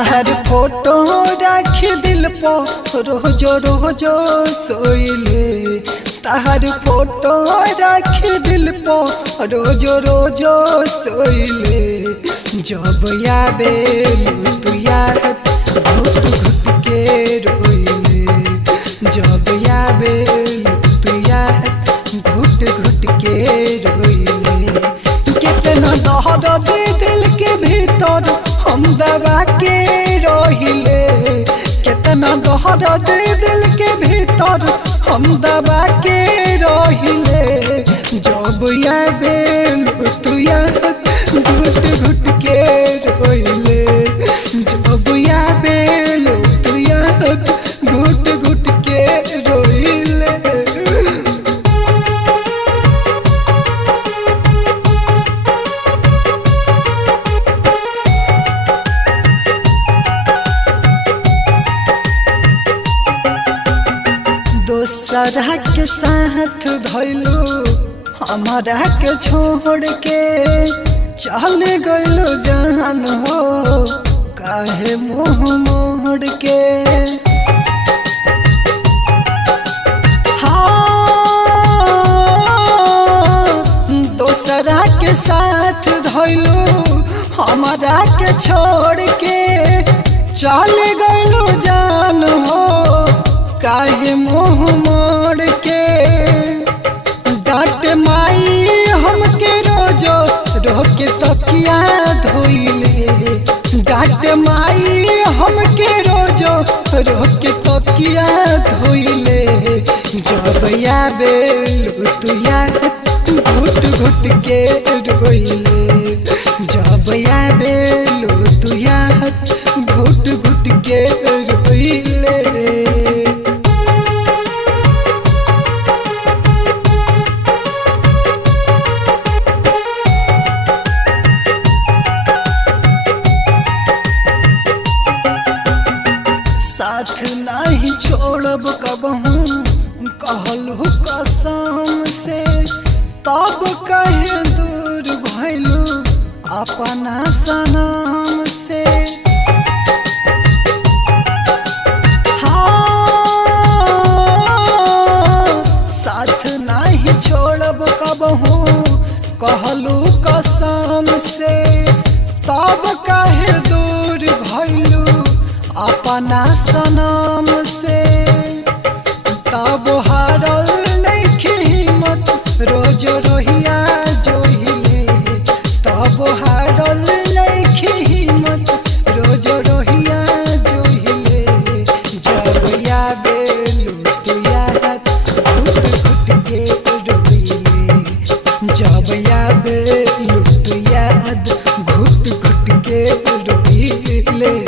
तहर फोटो रख दिल पो रोजो रोजो सोइले। तहर फोटो रख दिल पो रोजो रोजो सोइले। जब आवे तू याद घुट घुट के रोइले। जब आवे तू याद घुट घुट के रोइले। कितना दर्द दिल के भीतर हम दबा के रहिले। कितना दर्द दिल के भीतर हम दबा के रहिले। जब आवे तू याद घुट घुट के रोइले। जब आवे तू याद घुट घुट के रोइले। दोसरा के साथ धैलू हमारा के छोड़ के चल गइलो जान हो काहे मुँह मोड़ के। दोसरा के साथ धैलू हमारा के छोड़ के चल गइलो जान हो काहे मुँह मोड़ के। डांट माई हमके रोजो रोके तकिया धोइले। डांट माई हमके रोजो रोके तकिया धोइले। जब आवे तू याद घुट घुट के रोइले। जब आवे तू याद घुट घुट के रोइले। साथ नहीं छोड़ब कबहू कहलू कसम से। तब कहे दूर भइलू अपना सनम से। साथ नहीं छोड़ब कबहू कहलू कसम से। तब कहे दूर भइलू अपना सनम से। तब हारल नइखे हिम्मत रोजो रोहिया जोहिले। तब हारल नइखे हिम्मत रोजो रोहिया जोहिले। जब आवे तू याद घुट घुट के रोइले। जब आवे तू याद घुट घुट के रोइले।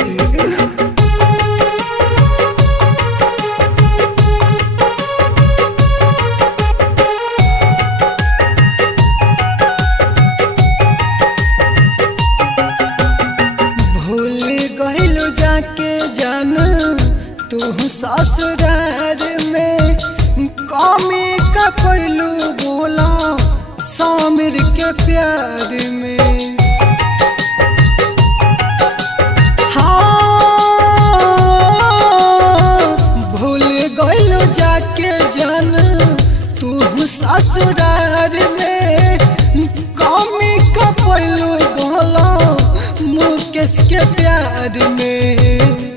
जाके जान तू ससुरार में कमी का पहलू बोला सामिर के प्यार में। भूल गइलो जाके जान तू ससुरार में कमी का पहलू बोला मुकेश के प्यार में।